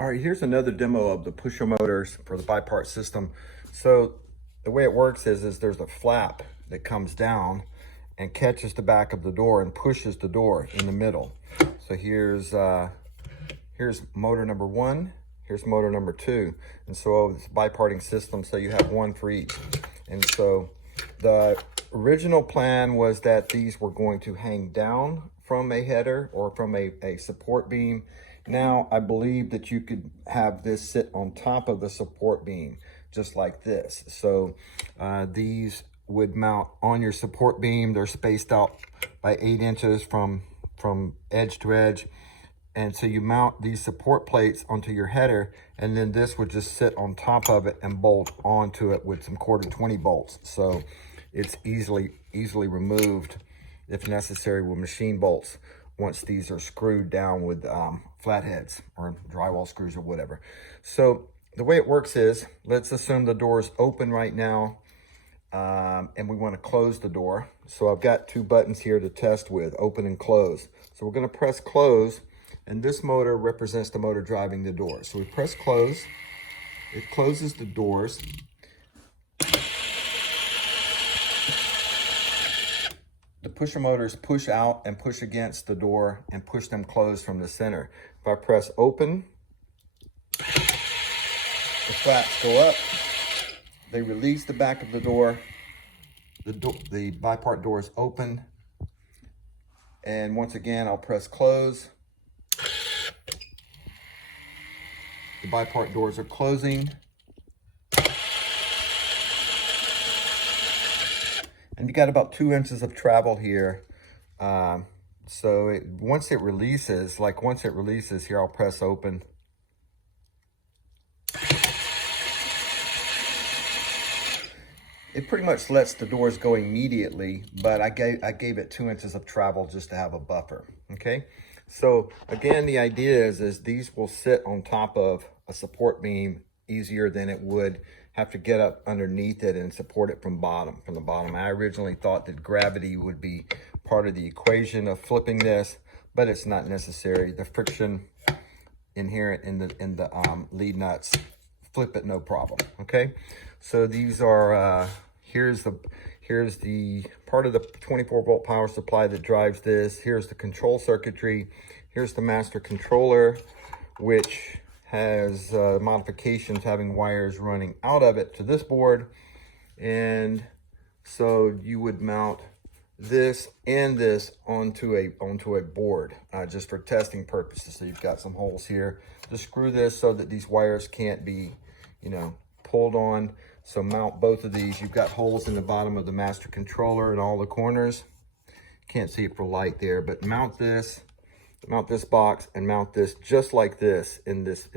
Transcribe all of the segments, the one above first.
All right, here's another demo of the pusher motors for the bipart system. So the way it works is there's a flap that comes down and catches the back of the door and pushes the door in the middle. So here's motor number one, here's motor number two. And so it's a biparting system, so you have one for each. And so the original plan was that these were going to hang down from a header or from a support beam. Now I believe that you could have this sit on top of the support beam, just like this. So these would mount on your support beam. They're spaced out by 8 inches from edge to edge. And so you mount these support plates onto your header, and then this would just sit on top of it and bolt onto it with some 1/4-20 bolts. So it's easily removed if necessary with machine bolts once these are screwed down with flatheads or drywall screws or whatever. So the way it works is, let's assume the door is open right now, and we want to close the door. So I've got 2 buttons here to test with, open and close. So we're going to press close, and this motor represents the motor driving the door. So we press close, it closes the doors. The pusher motors push out and push against the door and push them closed from the center. If I press open, the flaps go up, they release the back of the door, the bipart door is open, and once again I'll press close. The bipart doors are closing. And you got about 2 inches of travel here. So once it releases here, I'll press open. It pretty much lets the doors go immediately, but I gave it 2 inches of travel just to have a buffer, okay? So again, the idea is these will sit on top of a support beam easier than it would have to get up underneath it and support it from the bottom. I originally thought that gravity would be part of the equation of flipping this, but it's not necessary. The friction inherent in the lead nuts flip it no problem. Okay, so these are here's the part of the 24-volt power supply that drives this. Here's the control circuitry. Here's the master controller, which has modifications having wires running out of it to this board. And so you would mount this and this onto a board just for testing purposes. So you've got some holes here to screw this so that these wires can't be, pulled on. So mount both of these. You've got holes in the bottom of the master controller in all the corners. Can't see it for light there, but mount this box and mount this just like this in this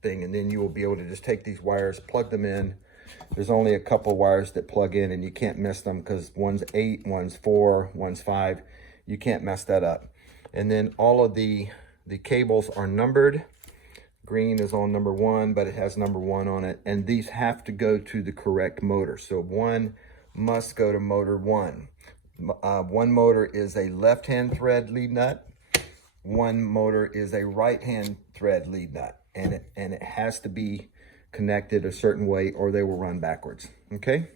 thing, and then you will be able to just take these wires, plug them in. There's only a couple wires that plug in, and you can't miss them because one's 8, one's 4, one's 5. You can't mess that up. And then all of the cables are numbered. Green is on number 1, but it has number 1 on it, and these have to go to the correct motor. So 1 must go to motor 1. One motor is a left-hand thread lead nut. One motor is a right-hand thread lead nut, and it has to be connected a certain way or they will run backwards. Okay.